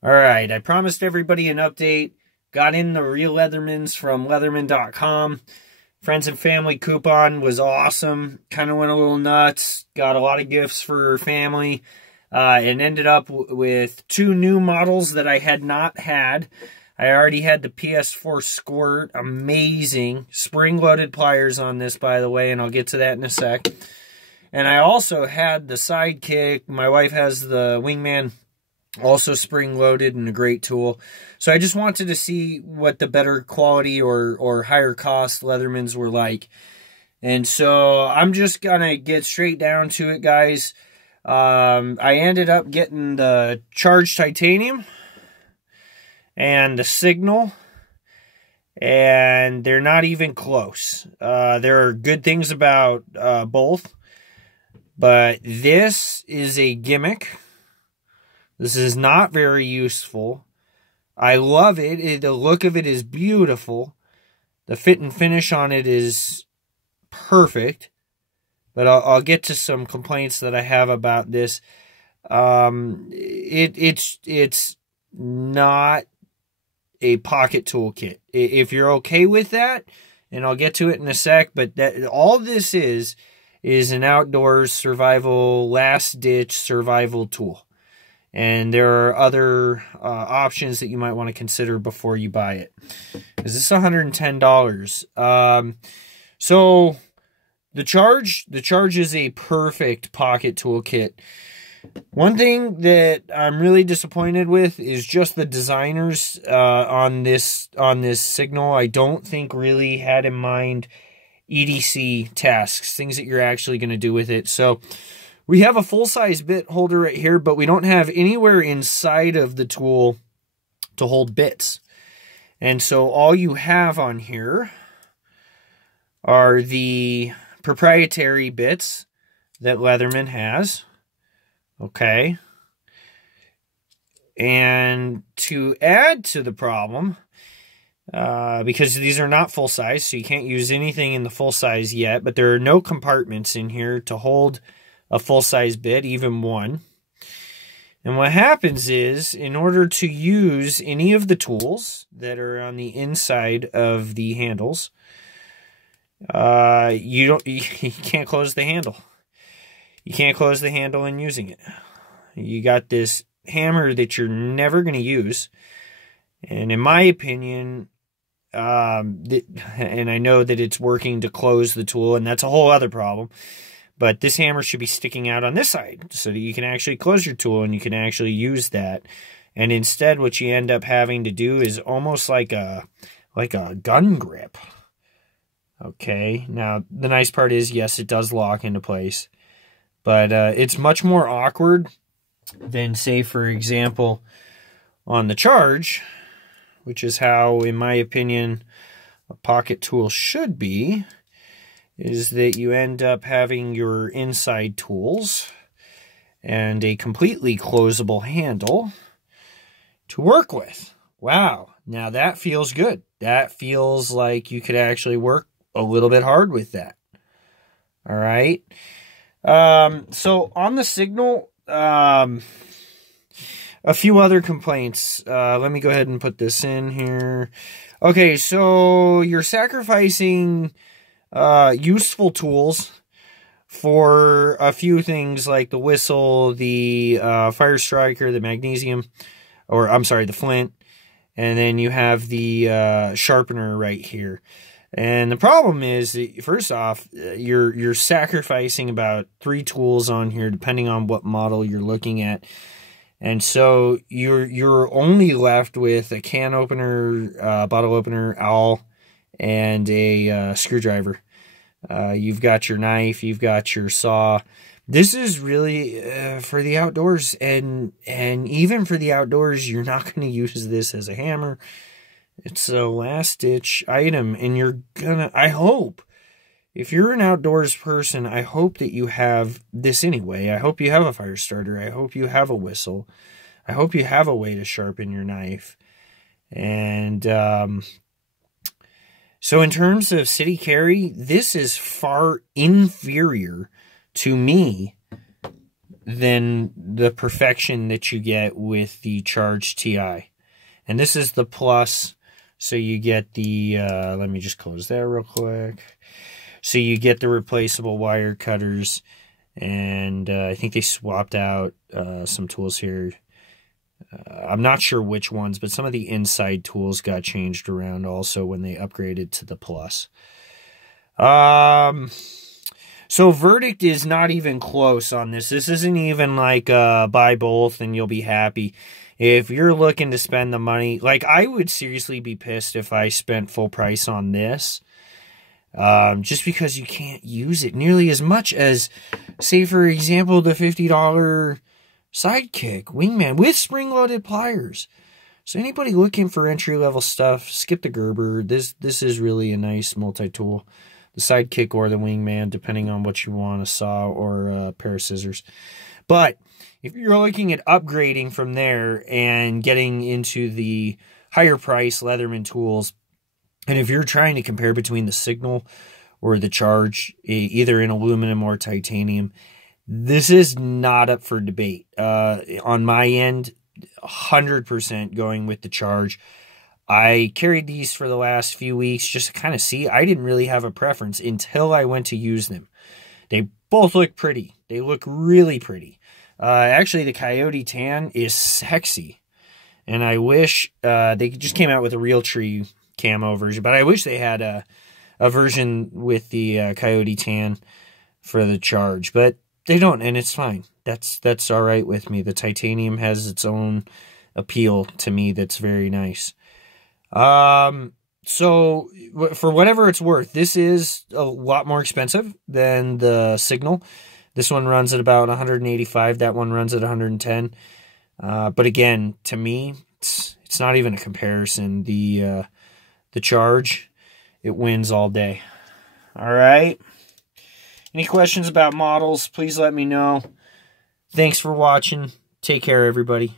All right, I promised everybody an update. Got in the real Leathermans from Leatherman.com. Friends and family coupon was awesome. Kind of went a little nuts. Got a lot of gifts for family. And ended up with two new models that I had not had. I already had the PS4 Squirt. Amazing. Spring-loaded pliers on this, by the way, and I'll get to that in a sec. And I also had the Sidekick. My wife has the Wingman, also spring-loaded and a great tool. So I just wanted to see what the better quality or higher cost Leathermans were like. And so I'm just going to get straight down to it, guys. I ended up getting the Charged Titanium and the Signal, and they're not even close. There are good things about both, but this is a gimmick. This is not very useful. I love it. The look of it is beautiful. The fit and finish on it is perfect. But I'll get to some complaints that I have about this. It's not a pocket toolkit. If you're okay with that, and I'll get to it in a sec, but all this is an outdoors survival, last-ditch survival tool. And there are other options that you might want to consider before you buy it. Is this $110? So the Charge is a perfect pocket toolkit. One thing that I'm really disappointed with is just the designers on this Signal. I don't think really had in mind EDC tasks, things that you're actually going to do with it. So we have a full-size bit holder right here, but we don't have anywhere inside of the tool to hold bits. And so all you have on here are the proprietary bits that Leatherman has. Okay. And to add to the problem, because these are not full-size, so you can't use anything in the full-size yet, but there are no compartments in here to hold a full-size bit, even one. And what happens is, in order to use any of the tools that are on the inside of the handles, you can't close the handle. You can't close the handle in using it. You got this hammer that you're never going to use. And in my opinion, and I know that it's working to close the tool, and that's a whole other problem, but this hammer should be sticking out on this side so that you can actually close your tool and you can actually use that. And instead, what you end up having to do is almost like a gun grip. Okay, now the nice part is, yes, it does lock into place, but it's much more awkward than, say, for example, on the Charge, which is how, in my opinion, a pocket tool should be, is that you end up having your inside tools and a completely closable handle to work with. Wow, now that feels good. That feels like you could actually work a little bit hard with that. All right. So on the Signal, a few other complaints. Let me go ahead and put this in here. Okay, so you're sacrificing useful tools for a few things like the whistle, the fire striker, the magnesium, or I'm sorry, the flint, and then you have the sharpener right here. And the problem is that, first off, you're sacrificing about 3 tools on here, depending on what model you're looking at. And so you're only left with a can opener, bottle opener, owl, and a screwdriver. You've got your knife, you've got your saw. This is really for the outdoors, and even for the outdoors, you're not going to use this as a hammer. It's a last-ditch item, and you're gonna, I hope, if you're an outdoors person, I hope that you have this anyway. I hope you have a fire starter. I hope you have a whistle. I hope you have a way to sharpen your knife. And so in terms of city carry, this is far inferior to me than the perfection that you get with the Charge TI. And this is the Plus, so you get the, let me just close that real quick. So you get the replaceable wire cutters, and I think they swapped out some tools here. I'm not sure which ones, but some of the inside tools got changed around also when they upgraded to the Plus. So verdict is not even close on this. This isn't even like buy both and you'll be happy. If you're looking to spend the money, like I would seriously be pissed if I spent full price on this. Just because you can't use it nearly as much as, say for example, the $50 sidekick wingman with spring-loaded pliers. So anybody looking for entry-level stuff, skip the Gerber. This is really a nice multi-tool. The sidekick or the wingman, depending on what you want, a saw or a pair of scissors. But if you're looking at upgrading from there and getting into the higher price Leatherman tools, and if you're trying to compare between the Signal or the Charge, either in aluminum or titanium, this is not up for debate. On my end, 100% going with the Charge. I carried these for the last few weeks just to kind of see. I didn't really have a preference until I went to use them. They both look pretty. They look really pretty. Actually, the Coyote Tan is sexy. And I wish they just came out with a Realtree camo version. But I wish they had a version with the Coyote Tan for the Charge. But they don't, and it's fine. That's all right with me. The titanium has its own appeal to me that's very nice. So for whatever it's worth, this is a lot more expensive than the Signal. This one runs at about 185. That one runs at 110. But again, to me, it's not even a comparison. The Charge, it wins all day. All right. Any questions about models, please let me know. Thanks for watching. Take care, everybody.